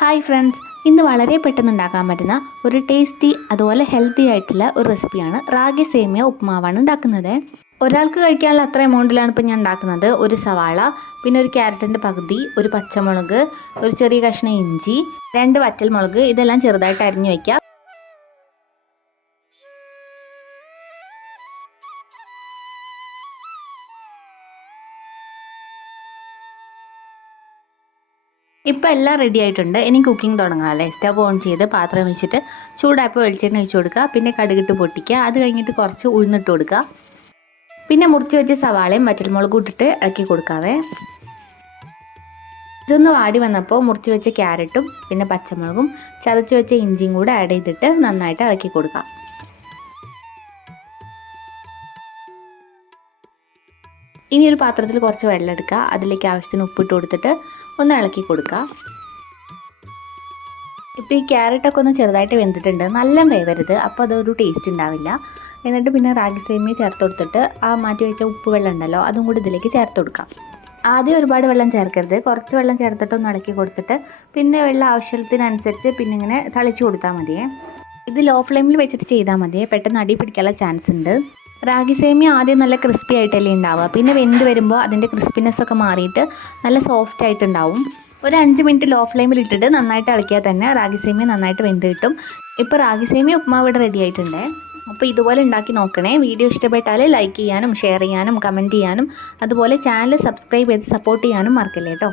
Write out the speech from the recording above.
Hi friends ഇന്ന് വളരെ പെട്ടെന്ന് ഉണ്ടാക്കാൻ പറ്റുന്ന ഒരു ടേസ്റ്റി അതുപോലെ ഹെൽത്തി ആയിട്ടുള്ള ഒരു റെസിപ്പിയാണ് റാഗി സേമിയ ഉപ്പുമാവാണ് ഉണ്ടാക്കുന്നത്. ഒരാൾക്ക് കഴിക്കാനുള്ള അത്ര എമൗണ്ടിലാണ് ഇപ്പോൾ ഞാൻ ഉണ്ടാക്കുന്നത്. ഒരു സവാള പിന്നെ ഒരു ക്യാരറ്റിന്റെ പകുതി ഒരു പച്ചമുളക് ഒരു ചെറിയ കഷ്ണം ഇഞ്ചി രണ്ട് വറ്റൽമുളക് ഇതെല്ലാം ചെറുതായിട്ട് അരിഞ്ഞു വയ്ക്കുക ഇപ്പോൾ എല്ലാം റെഡി ആയിട്ടുണ്ട്. ഇനി കുക്കിംഗ് തുടങ്ങാം അല്ലേ? സ്റ്റവ് ഓൺ ചെയ്ത് പാത്രം വെച്ചിട്ട് ചൂടായപ്പോൾ വെളിച്ചെണ്ണ ഒഴിച്ച് കൊടുക്കുക. പിന്നെ കടുകിട്ട് പൊട്ടിക്കുക. അത് കഴിഞ്ഞിട്ട് കുറച്ച് ഉഴുന്നിട്ട് കൊടുക്കുക. പിന്നെ മുറിച്ച് വെച്ച സവാളയും വറ്റൽമുളകും ഇട്ടിട്ട് ഇളക്കി കൊടുക്കാവേ. ഇതൊന്ന് വാടി വന്നപ്പോൾ മുറിച്ച് വെച്ച ക്യാരറ്റും പിന്നെ പച്ചമുളകും ചതച്ച് വെച്ച ഇഞ്ചിയും കൂടെ ആഡ് ചെയ്തിട്ട് നന്നായിട്ട് ഇളക്കി കൊടുക്കാം. ഇനി ഒരു പാത്രത്തിൽ കുറച്ച് വെള്ളം എടുക്കുക. അതിലേക്ക് ആവശ്യത്തിന് ഉപ്പിട്ട് കൊടുത്തിട്ട് ഒന്ന് ഇളക്കി കൊടുക്കുക. ഇപ്പോൾ ഈ ക്യാരറ്റൊക്കെ ഒന്ന് ചെറുതായിട്ട് വെന്തിട്ടുണ്ട്. നല്ല വേവരുത്. അപ്പോൾ അതൊരു ടേസ്റ്റ് ഉണ്ടാവില്ല. എന്നിട്ട് പിന്നെ റാഗി സേമിയ ചേർത്ത് കൊടുത്തിട്ട് ആ മാറ്റി വെച്ച ഉപ്പ് വെള്ളം ഉണ്ടല്ലോ അതും കൂടി ഇതിലേക്ക് ചേർത്ത് കൊടുക്കാം ആദ്യം ഒരുപാട് വെള്ളം ചേർക്കരുത്. കുറച്ച് വെള്ളം ചേർത്തിട്ട് ഒന്ന് ഇളക്കി കൊടുത്തിട്ട് പിന്നെ വെള്ളം ആവശ്യത്തിനനുസരിച്ച് പിന്നെ ഇങ്ങനെ തളിച്ച് കൊടുത്താൽ മതിയേ. ഇത് ലോ ഫ്ലെയിമിൽ വെച്ചിട്ട് ചെയ്താൽ മതിയേ. പെട്ടെന്ന് അടി പിടിക്കാനുള്ള ചാൻസ് ഉണ്ട്. റാഗി സേമി ആദ്യം നല്ല ക്രിസ്പി ആയിട്ടല്ലേ ഉണ്ടാവുക. പിന്നെ വെന്ത് വരുമ്പോൾ അതിന്റെ ക്രിസ്പിനെസ് ഒക്കെ മാറിയിട്ട് നല്ല സോഫ്റ്റ് ആയിട്ടുണ്ടാവും. ഒരു അഞ്ച് മിനിറ്റ് ലോ ഫ്ലെയിമിൽ ഇട്ടിട്ട് നന്നായിട്ട് ഇളക്കിയാൽ തന്നെ റാഗി സേമി നന്നായിട്ട് വെന്ത് കിട്ടും. ഇപ്പോൾ റാഗി സേമി ഉപ്മാവ് ഇവിടെ റെഡി ആയിട്ടുണ്ട്. അപ്പോൾ ഇതുപോലെ ഉണ്ടാക്കി നോക്കണേ. വീഡിയോ ഇഷ്ടപ്പെട്ടാൽ ലൈക്ക് ചെയ്യാനും ഷെയർ ചെയ്യാനും കമന്റ് ചെയ്യാനും അതുപോലെ ചാനൽ സബ്സ്ക്രൈബ് ചെയ്ത് സപ്പോർട്ട് ചെയ്യാനും മറക്കല്ലേ കേട്ടോ